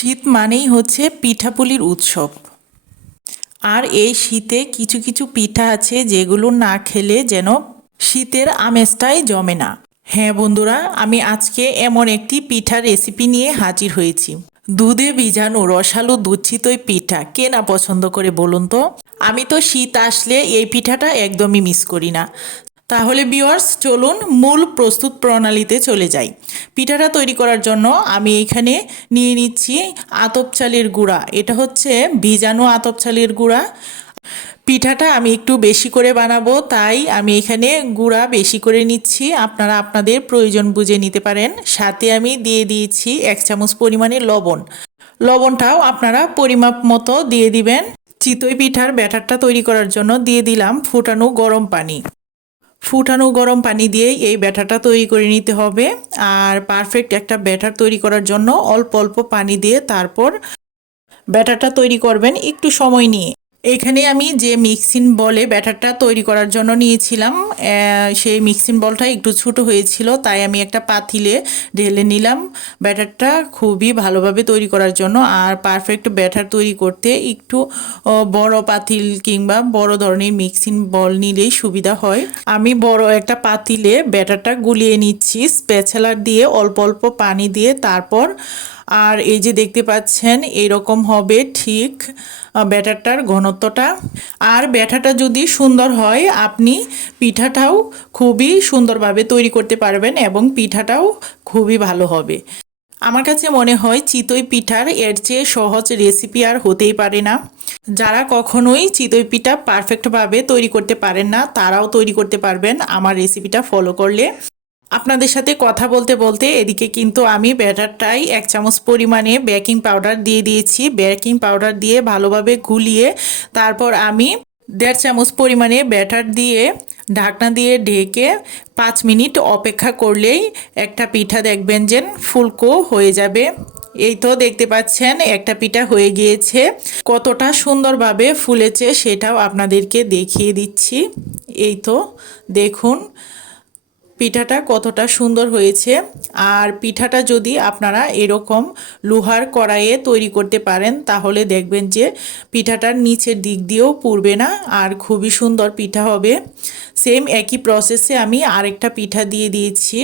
শীত মানেই হচ্ছে পিঠাপুলির উৎসব। আর এই শীতে কিছু কিছু পিঠা আছে যেগুলো না খেলে যেন শীতের আমেজটাই জমে না। হ্যাঁ বন্ধুরা, আমি আজকে এমন একটি পিঠার রেসিপি নিয়ে হাজির হয়েছি। দুধে ভিজানো রসালো দুধ চিতই পিঠা কে না পছন্দ করে বলুন তো? আমি তো শীত আসলে এই পিঠাটা একদমই মিস করি না। তাহলে ভিউয়ার্স, চলুন মূল প্রস্তুত প্রণালীতে চলে যাই। পিঠাটা তৈরি করার জন্য আমি এখানে নিয়ে নিচ্ছি আতপ চালের গুঁড়া। এটা হচ্ছে ভিজানো আতপ চালের গুঁড়া। পিঠাটা আমি একটু বেশি করে বানাবো, তাই আমি এখানে গুঁড়া বেশি করে নিচ্ছি। আপনারা আপনাদের প্রয়োজন বুঝে নিতে পারেন। সাথে আমি দিয়ে দিয়েছি 1 চামচ পরিমাণে লবণ। লবণটাও আপনারা পরিমাপ মতো দিয়ে দিবেন। চিতই পিঠার ব্যাটারটা তৈরি করার জন্য দিয়ে দিলাম ফুটানো গরম পানি। ফুটানো গরম পানি দিয়েই এই ব্যাটারটা তৈরি করে নিতে হবে। আর পারফেক্ট একটা ব্যাটার তৈরি করার জন্য অল্প অল্প পানি দিয়ে তারপর ব্যাটারটা তৈরি করবেন একটু সময় নিয়ে। এখানে আমি যে মিক্সিং বলে ব্যাটারটা তৈরি করার জন্য নিয়েছিলাম, সেই মিক্সিং বলটা একটু ছোটো হয়েছিল, তাই আমি একটা পাতিলে ঢেলে নিলাম ব্যাটারটা খুবই ভালোভাবে তৈরি করার জন্য। আর পারফেক্ট ব্যাটার তৈরি করতে একটু বড় পাতিল কিংবা বড় ধরনের মিক্সিং বল নিলেই সুবিধা হয়। আমি বড় একটা পাতিলে ব্যাটারটা গুলিয়ে নিচ্ছি স্প্যাচুলার দিয়ে, অল্প অল্প পানি দিয়ে। তারপর আর এই যে দেখতে পাচ্ছেন এরকম হবে ঠিক ব্যাটারটার ঘনত্বটা। আর ব্যাটারটা যদি সুন্দর হয় আপনি পিঠাটাও খুবই সুন্দরভাবে তৈরি করতে পারবেন এবং পিঠাটাও খুবই ভালো হবে। আমার কাছে মনে হয় চিতই পিঠার এর চেয়ে সহজ রেসিপি আর হতেই পারে না। যারা কখনোই চিতই পিঠা পারফেক্টভাবে তৈরি করতে পারেন না তারাও তৈরি করতে পারবেন আমার রেসিপিটা ফলো করলে। আপনাদের সাথে কথা বলতে বলতে এদিকে কিন্তু আমি ব্যাটারটাই 1 চামচ পরিমাণে বেকিং পাউডার দিয়ে দিয়েছি। বেকিং পাউডার দিয়ে ভালোভাবে গুলিয়ে তারপর আমি 1.5 চামচ পরিমাণে ব্যাটার দিয়ে ঢাকনা দিয়ে ঢেকে 5 মিনিট অপেক্ষা করলেই একটা পিঠা দেখবেন যে ফুলকো হয়ে যাবে। এই তো দেখতে পাচ্ছেন একটা পিঠা হয়ে গিয়েছে। কতটা সুন্দরভাবে ফুলেছে সেটাও আপনাদেরকে দেখিয়ে দিচ্ছি। এই তো দেখুন পিঠাটা কতটা সুন্দর হয়েছে। আর পিঠাটা যদি আপনারা এরকম লোহার কড়াইয়ে তৈরি করতে পারেন তাহলে দেখবেন যে পিঠাটার নিচের দিক দিয়েও পুড়বে না আর খুবই সুন্দর পিঠা হবে। সেম একই প্রসেসে আমি আরেকটা পিঠা দিয়ে দিয়েছি।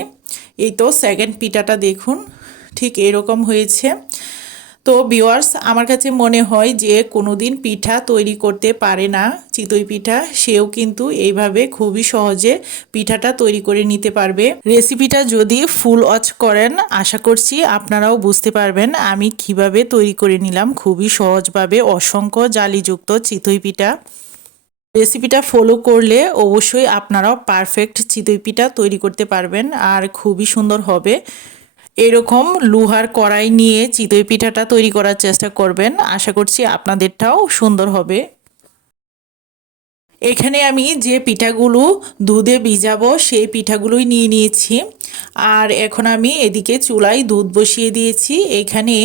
এই তো সেকেন্ড পিঠাটা দেখুন ঠিক এরকম হয়েছে। তো ভিউয়ার্স, আমার কাছে মনে হয় যে কোনোদিন পিঠা তৈরি করতে পারে না চিতই পিঠা, সেও কিন্তু এইভাবে খুবই সহজে পিঠাটা তৈরি করে নিতে পারবে। রেসিপিটা যদি ফুল ওয়াচ করেন আশা করছি আপনারাও বুঝতে পারবেন আমি কিভাবে তৈরি করে নিলাম খুবই সহজভাবে অসংখ্য জালিযুক্ত চিতই পিঠা। রেসিপিটা ফলো করলে অবশ্যই আপনারাও পারফেক্ট চিতই পিঠা তৈরি করতে পারবেন আর খুবই সুন্দর হবে। এরকম লোহার কড়াই নিয়ে চিতই পিঠাটা তৈরি করার চেষ্টা করবেন, আশা করছি আপনাদেরটাও সুন্দর হবে। এখানে আমি যে পিঠাগুলো দুধে ভিজাবো সেই পিঠাগুলোই নিয়ে নিয়েছি। আর এখন আমি এদিকে চুলায় দুধ বসিয়ে দিয়েছি। এখানে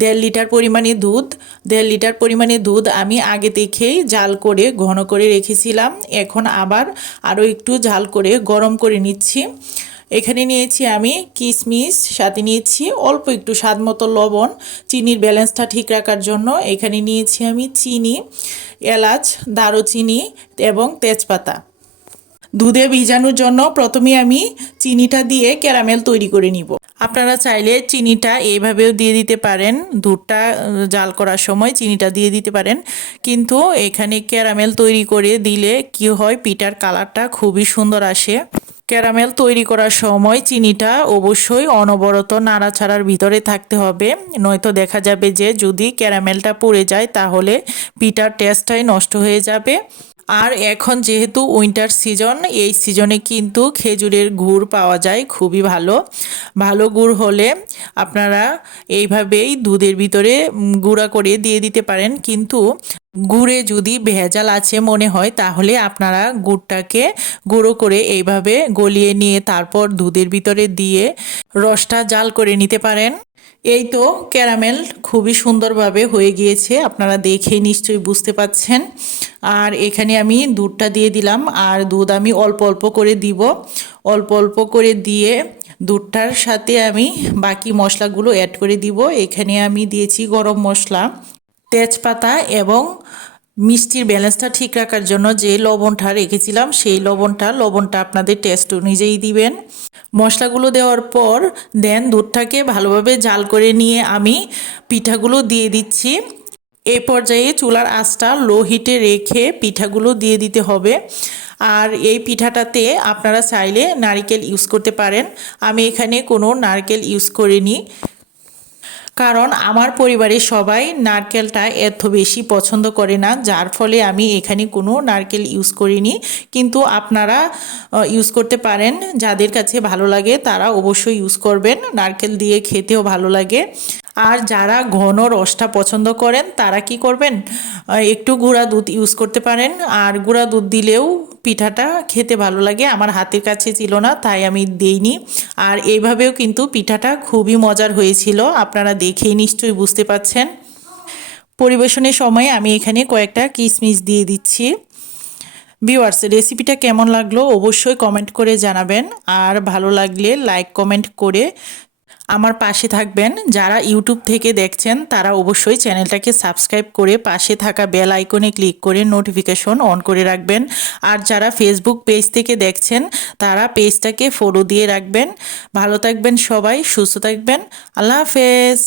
1.5 লিটার পরিমাণে দুধ, 1.5 লিটার পরিমাণে দুধ আমি আগে থেকেই জাল করে ঘন করে রেখেছিলাম। এখন আবার আরও একটু জাল করে গরম করে নিচ্ছি। এখানে নিয়েছি আমি কিশমিশ, সাথে নিয়েছি অল্প একটু স্বাদ মতো লবণ চিনির ব্যালেন্সটা ঠিক রাখার জন্য। এখানে নিয়েছি আমি চিনি, এলাচ, দারুচিনি এবং তেজপাতা। দুধে ভিজানোর জন্য প্রথমে আমি চিনিটা দিয়ে ক্যারামেল তৈরি করে নিব। আপনারা চাইলে চিনিটা এইভাবেও দিয়ে দিতে পারেন, দুধটা জাল করার সময় চিনিটা দিয়ে দিতে পারেন। কিন্তু এখানে ক্যারামেল তৈরি করে দিলে কি হয়, পিঠার কালারটা খুবই সুন্দর আসে। ক্যারামেল তৈরি করার সময় চিনিটা অবশ্যই অনবরত নাড়াচাড়ার ভিতরে থাকতে হবে, নয়তো দেখা যাবে যে যদি ক্যারামেলটা পুড়ে যায় তাহলে পিঠার টেস্টটাই নষ্ট হয়ে যাবে। আর এখন যেহেতু উইন্টার সিজন, এই সিজনে কিন্তু খেজুরের গুড় পাওয়া যায় খুবই ভালো। ভালো গুড় হলে আপনারা এইভাবেই দুধের ভিতরে গুঁড়া করে দিয়ে দিতে পারেন। কিন্তু গুড়ে যদি ভেজাল আছে মনে হয় তাহলে আপনারা গুড়টাকে গুঁড়ো করে এইভাবে গলিয়ে নিয়ে তারপর দুধের ভিতরে দিয়ে রসটা জাল করে নিতে পারেন। এই তো ক্যারামেল খুবই সুন্দরভাবে হয়ে গিয়েছে, আপনারা দেখে নিশ্চয়ই বুঝতে পাচ্ছেন। আর এখানে আমি দুধটা দিয়ে দিলাম, আর দুধ আমি অল্প অল্প করে দিব। অল্প অল্প করে দিয়ে দুধটার সাথে আমি বাকি মশলাগুলো অ্যাড করে দিব। এখানে আমি দিয়েছি গরম মশলা, তেজপাতা এবং মিষ্টির ব্যালেন্সটা ঠিক রাখার জন্য যে লবণটা রেখেছিলাম সেই লবণটা আপনাদের টেস্ট অনুযায়ী দিবেন। মশলাগুলো দেওয়ার পর দেন দুধটাকে ভালোভাবে জাল করে নিয়ে আমি পিঠাগুলো দিয়ে দিচ্ছি। এই পর্যায়ে চুলার আঁচটা লো হিটে রেখে পিঠাগুলো দিয়ে দিতে হবে। আর এই পিঠাটাতে আপনারা চাইলে নারকেল ইউজ করতে পারেন। আমি এখানে কোনো নারকেল ইউজ করিনি, কারণ আমার পরিবারের সবাই নারকেলটা এত বেশি পছন্দ করে না, যার ফলে আমি এখানে কোনো নারকেল ইউজ করিনি। কিন্তু আপনারা ইউজ করতে পারেন, যাদের কাছে ভালো লাগে তারা অবশ্যই ইউজ করবেন, নারকেল দিয়ে খেতেও ভালো লাগে। আর যারা ঘন রসটা পছন্দ করেন তারা কি করবেন, একটু গুঁড়া দুধ ইউজ করতে পারেন। আর গুঁড়া দুধ দিলেও পিঠাটা খেতে ভালো লাগে। আমার হাতের কাছে ছিল না তাই আমি দেইনি। আর এইভাবেও কিন্তু পিঠাটা খুবই মজার হয়েছিল, আপনারা দেখেই নিশ্চয়ই বুঝতে পাচ্ছেন। পরিবেশনের সময় আমি এখানে কয়েকটা কিশমিশ দিয়ে দিচ্ছি। ভিউয়ার্স, রেসিপিটা কেমন লাগলো অবশ্যই কমেন্ট করে জানাবেন। আর ভালো লাগলে লাইক কমেন্ট করে আমার পাশে থাকবেন। যারা ইউটিউব থেকে দেখছেন তারা অবশ্যই চ্যানেলটাকে সাবস্ক্রাইব করে পাশে থাকা বেল আইকনে ক্লিক করে নোটিফিকেশন অন করে রাখবেন। আর যারা ফেসবুক পেজ থেকে দেখছেন তারা পেজটাকে ফলো দিয়ে রাখবেন। ভালো থাকবেন সবাই, সুস্থ থাকবেন। আল্লাহ হাফেজ।